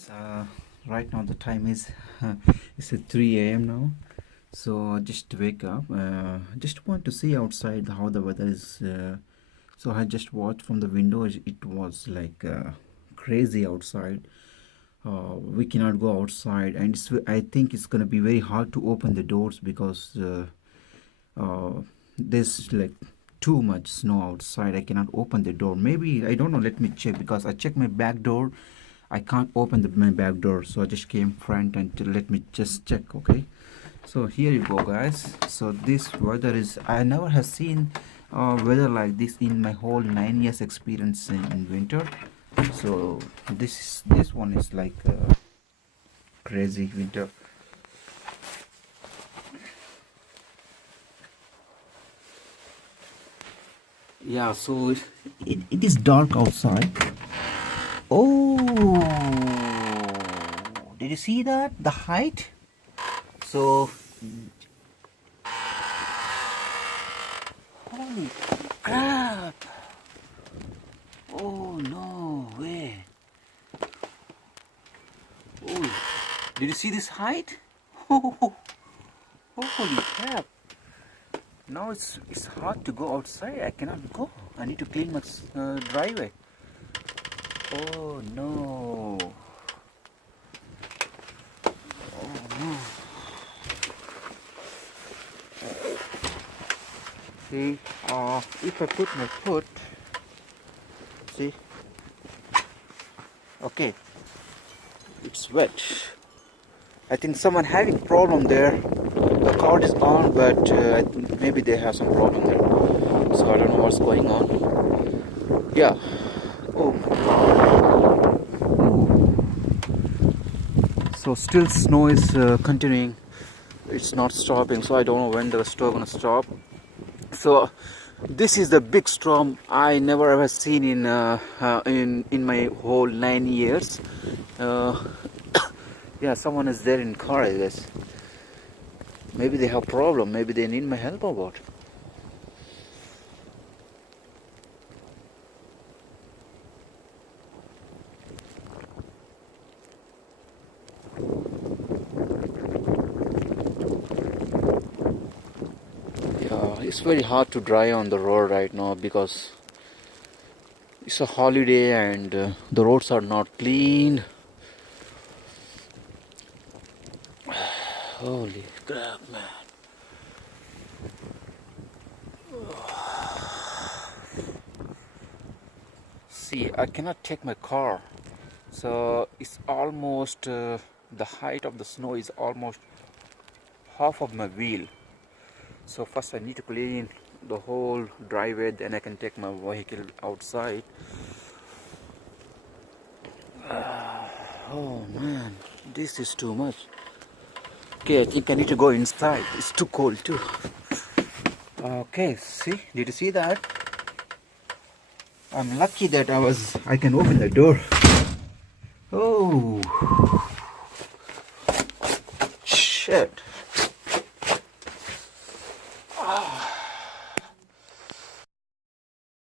Yes, right now the time is it's at 3 a.m. now. So just wake up. Just want to see outside how the weather is. So I just watched from the window. It was like crazy outside. We cannot go outside, and I think it's gonna be very hard to open the doors because there's like too much snow outside. I cannot open the door. Maybe I don't know. Let me check because I checked my back door. I can't open my back door, so I just came front and let me just check. Okay, so here you go, guys. So this weather is I never have seen weather like this in my whole 9 years experience in winter. So this one is like crazy winter. Yeah, so it is dark outside. Oh, did you see that? The height? So, holy crap! Oh, no way. Oh, did you see this height? Oh, holy crap. Now it's hard to go outside. I cannot go. I need to clean my driveway. Oh no. Oh no. See, if I put my foot, see, okay, it's wet. I think someone having problem there. The cord is on, but maybe they have some problem there. So I don't know what's going on. Yeah. Oh. So still snow is continuing. It's not stopping. So I don't know when the storm gonna stop. So this is the big storm I never ever seen in my whole 9 years. Yeah, someone is there in car, I guess. Maybe they have problem. Maybe they need my help or what. Yeah, it's very hard to drive on the road right now because it's a holiday and the roads are not clean. Holy crap, man. See, I cannot take my car. So it's almost, the height of the snow is almost half of my wheel. So first I need to clean the whole driveway, then I can take my vehicle outside. Oh man, this is too much. Okay, I think I need to go inside. It's too cold too. Okay, see, did you see that? I'm lucky that I can open the door. Oh.